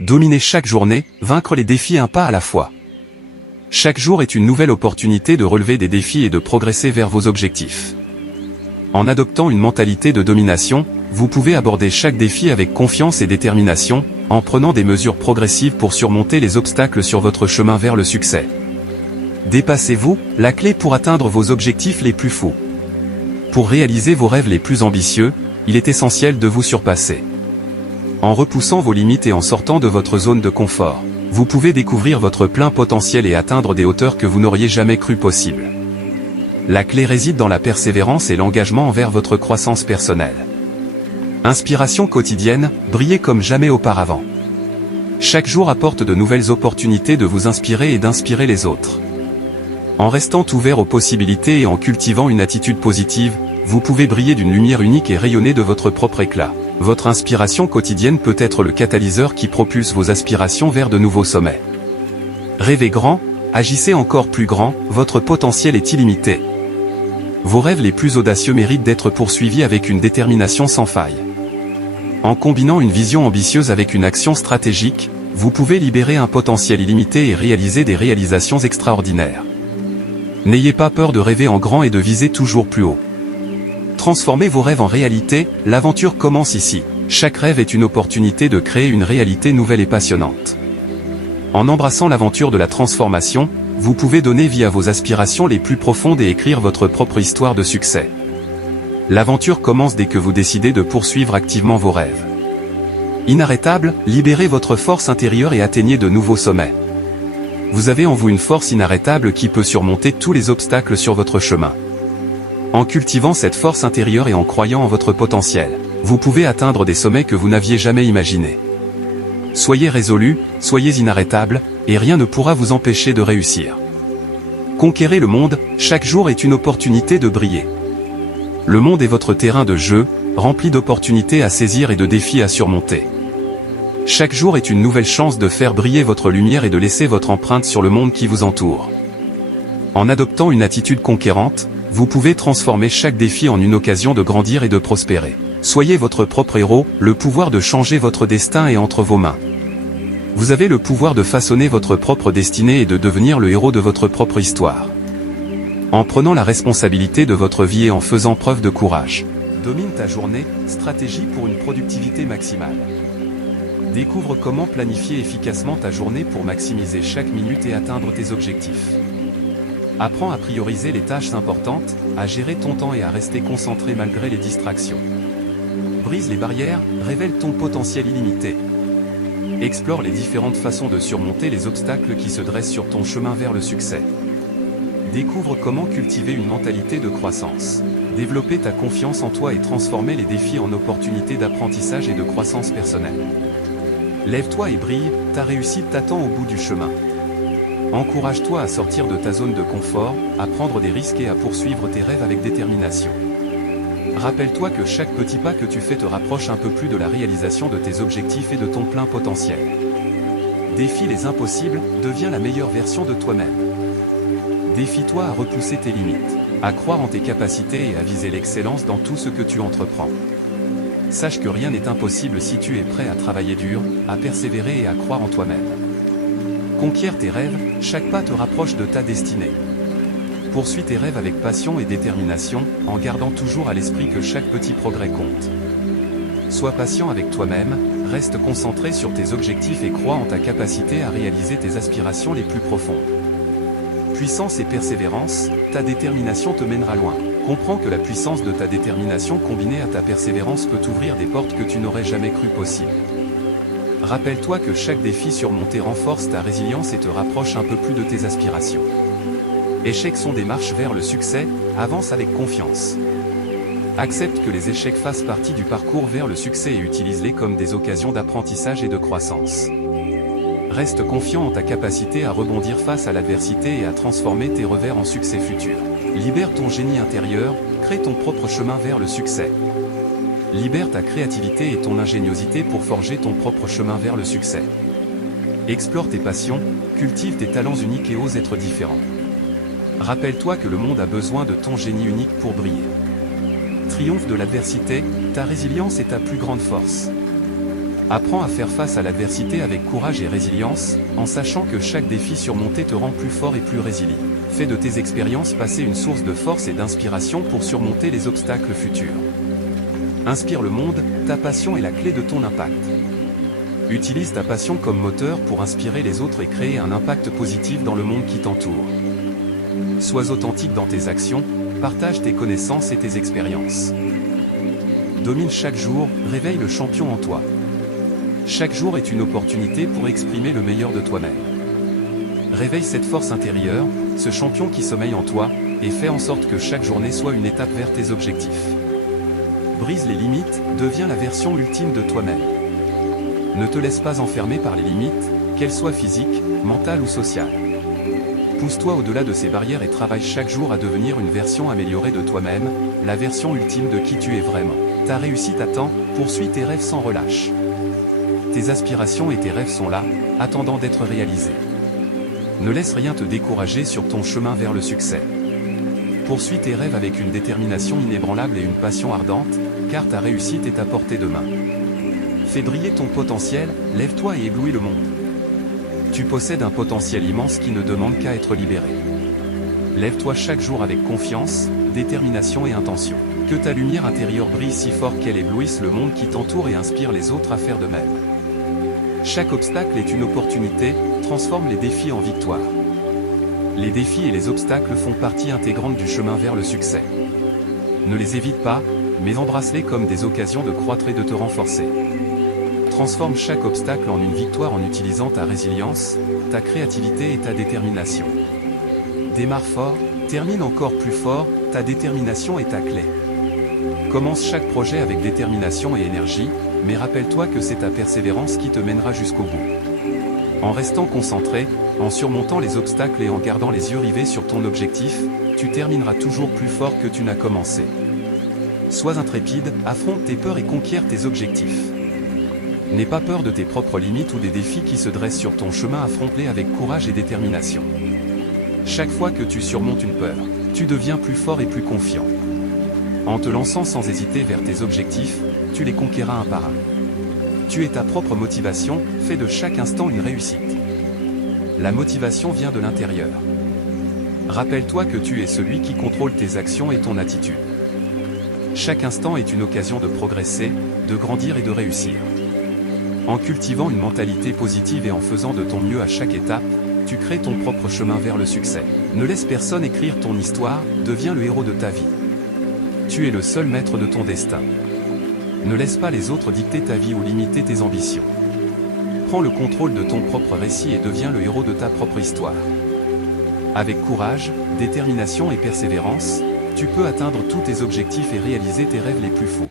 Dominer chaque journée, vaincre les défis un pas à la fois. Chaque jour est une nouvelle opportunité de relever des défis et de progresser vers vos objectifs. En adoptant une mentalité de domination, vous pouvez aborder chaque défi avec confiance et détermination, en prenant des mesures progressives pour surmonter les obstacles sur votre chemin vers le succès. Dépassez-vous, la clé pour atteindre vos objectifs les plus fous. Pour réaliser vos rêves les plus ambitieux, il est essentiel de vous surpasser. En repoussant vos limites et en sortant de votre zone de confort, vous pouvez découvrir votre plein potentiel et atteindre des hauteurs que vous n'auriez jamais cru possibles. La clé réside dans la persévérance et l'engagement envers votre croissance personnelle. Inspiration quotidienne, brillez comme jamais auparavant. Chaque jour apporte de nouvelles opportunités de vous inspirer et d'inspirer les autres. En restant ouvert aux possibilités et en cultivant une attitude positive, vous pouvez briller d'une lumière unique et rayonner de votre propre éclat. Votre inspiration quotidienne peut être le catalyseur qui propulse vos aspirations vers de nouveaux sommets. Rêvez grand, agissez encore plus grand, votre potentiel est illimité. Vos rêves les plus audacieux méritent d'être poursuivis avec une détermination sans faille. En combinant une vision ambitieuse avec une action stratégique, vous pouvez libérer un potentiel illimité et réaliser des réalisations extraordinaires. N'ayez pas peur de rêver en grand et de viser toujours plus haut. Transformez vos rêves en réalité, l'aventure commence ici. Chaque rêve est une opportunité de créer une réalité nouvelle et passionnante. En embrassant l'aventure de la transformation, vous pouvez donner vie à vos aspirations les plus profondes et écrire votre propre histoire de succès. L'aventure commence dès que vous décidez de poursuivre activement vos rêves. Inarrêtable, libérez votre force intérieure et atteignez de nouveaux sommets. Vous avez en vous une force inarrêtable qui peut surmonter tous les obstacles sur votre chemin. En cultivant cette force intérieure et en croyant en votre potentiel, vous pouvez atteindre des sommets que vous n'aviez jamais imaginés. Soyez résolu, soyez inarrêtable, et rien ne pourra vous empêcher de réussir. Conquérez le monde, chaque jour est une opportunité de briller. Le monde est votre terrain de jeu, rempli d'opportunités à saisir et de défis à surmonter. Chaque jour est une nouvelle chance de faire briller votre lumière et de laisser votre empreinte sur le monde qui vous entoure. En adoptant une attitude conquérante, vous pouvez transformer chaque défi en une occasion de grandir et de prospérer. Soyez votre propre héros, le pouvoir de changer votre destin est entre vos mains. Vous avez le pouvoir de façonner votre propre destinée et de devenir le héros de votre propre histoire. En prenant la responsabilité de votre vie et en faisant preuve de courage. Domine ta journée, stratégie pour une productivité maximale. Découvre comment planifier efficacement ta journée pour maximiser chaque minute et atteindre tes objectifs. Apprends à prioriser les tâches importantes, à gérer ton temps et à rester concentré malgré les distractions. Brise les barrières, révèle ton potentiel illimité. Explore les différentes façons de surmonter les obstacles qui se dressent sur ton chemin vers le succès. Découvre comment cultiver une mentalité de croissance. Développer ta confiance en toi et transformer les défis en opportunités d'apprentissage et de croissance personnelle. Lève-toi et brille, ta réussite t'attend au bout du chemin. Encourage-toi à sortir de ta zone de confort, à prendre des risques et à poursuivre tes rêves avec détermination. Rappelle-toi que chaque petit pas que tu fais te rapproche un peu plus de la réalisation de tes objectifs et de ton plein potentiel. Défie les impossibles, deviens la meilleure version de toi-même. Défie-toi à repousser tes limites, à croire en tes capacités et à viser l'excellence dans tout ce que tu entreprends. Sache que rien n'est impossible si tu es prêt à travailler dur, à persévérer et à croire en toi-même. Conquiers tes rêves, chaque pas te rapproche de ta destinée. Poursuis tes rêves avec passion et détermination, en gardant toujours à l'esprit que chaque petit progrès compte. Sois patient avec toi-même, reste concentré sur tes objectifs et crois en ta capacité à réaliser tes aspirations les plus profondes. Puissance et persévérance, ta détermination te mènera loin. Comprends que la puissance de ta détermination combinée à ta persévérance peut t'ouvrir des portes que tu n'aurais jamais cru possibles. Rappelle-toi que chaque défi surmonté renforce ta résilience et te rapproche un peu plus de tes aspirations. Échecs sont des marches vers le succès, avance avec confiance. Accepte que les échecs fassent partie du parcours vers le succès et utilise-les comme des occasions d'apprentissage et de croissance. Reste confiant en ta capacité à rebondir face à l'adversité et à transformer tes revers en succès futurs. Libère ton génie intérieur, crée ton propre chemin vers le succès. Libère ta créativité et ton ingéniosité pour forger ton propre chemin vers le succès. Explore tes passions, cultive tes talents uniques et ose être différent. Rappelle-toi que le monde a besoin de ton génie unique pour briller. Triomphe de l'adversité, ta résilience est ta plus grande force. Apprends à faire face à l'adversité avec courage et résilience, en sachant que chaque défi surmonté te rend plus fort et plus résilient. Fais de tes expériences passées une source de force et d'inspiration pour surmonter les obstacles futurs. Inspire le monde, ta passion est la clé de ton impact. Utilise ta passion comme moteur pour inspirer les autres et créer un impact positif dans le monde qui t'entoure. Sois authentique dans tes actions, partage tes connaissances et tes expériences. Domine chaque jour, réveille le champion en toi. Chaque jour est une opportunité pour exprimer le meilleur de toi-même. Réveille cette force intérieure, ce champion qui sommeille en toi, et fais en sorte que chaque journée soit une étape vers tes objectifs. Brise les limites, deviens la version ultime de toi-même. Ne te laisse pas enfermer par les limites, qu'elles soient physiques, mentales ou sociales. Pousse-toi au-delà de ces barrières et travaille chaque jour à devenir une version améliorée de toi-même, la version ultime de qui tu es vraiment. Ta réussite attend, poursuis tes rêves sans relâche. Tes aspirations et tes rêves sont là, attendant d'être réalisés. Ne laisse rien te décourager sur ton chemin vers le succès. Poursuis tes rêves avec une détermination inébranlable et une passion ardente, car ta réussite est à portée de main. Fais briller ton potentiel, lève-toi et éblouis le monde. Tu possèdes un potentiel immense qui ne demande qu'à être libéré. Lève-toi chaque jour avec confiance, détermination et intention. Que ta lumière intérieure brille si fort qu'elle éblouisse le monde qui t'entoure et inspire les autres à faire de même. Chaque obstacle est une opportunité, transforme les défis en victoire. Les défis et les obstacles font partie intégrante du chemin vers le succès. Ne les évite pas, mais embrasse-les comme des occasions de croître et de te renforcer. Transforme chaque obstacle en une victoire en utilisant ta résilience, ta créativité et ta détermination. Démarre fort, termine encore plus fort, ta détermination est ta clé. Commence chaque projet avec détermination et énergie, mais rappelle-toi que c'est ta persévérance qui te mènera jusqu'au bout. En restant concentré, en surmontant les obstacles et en gardant les yeux rivés sur ton objectif, tu termineras toujours plus fort que tu n'as commencé. Sois intrépide, affronte tes peurs et conquiers tes objectifs. N'aie pas peur de tes propres limites ou des défis qui se dressent sur ton chemin, affronte-les avec courage et détermination. Chaque fois que tu surmontes une peur, tu deviens plus fort et plus confiant. En te lançant sans hésiter vers tes objectifs, tu les conquéras un par un. Tu es ta propre motivation, fais de chaque instant une réussite. La motivation vient de l'intérieur. Rappelle-toi que tu es celui qui contrôle tes actions et ton attitude. Chaque instant est une occasion de progresser, de grandir et de réussir. En cultivant une mentalité positive et en faisant de ton mieux à chaque étape, tu crées ton propre chemin vers le succès. Ne laisse personne écrire ton histoire, deviens le héros de ta vie. Tu es le seul maître de ton destin. Ne laisse pas les autres dicter ta vie ou limiter tes ambitions. Prends le contrôle de ton propre récit et deviens le héros de ta propre histoire. Avec courage, détermination et persévérance, tu peux atteindre tous tes objectifs et réaliser tes rêves les plus fous.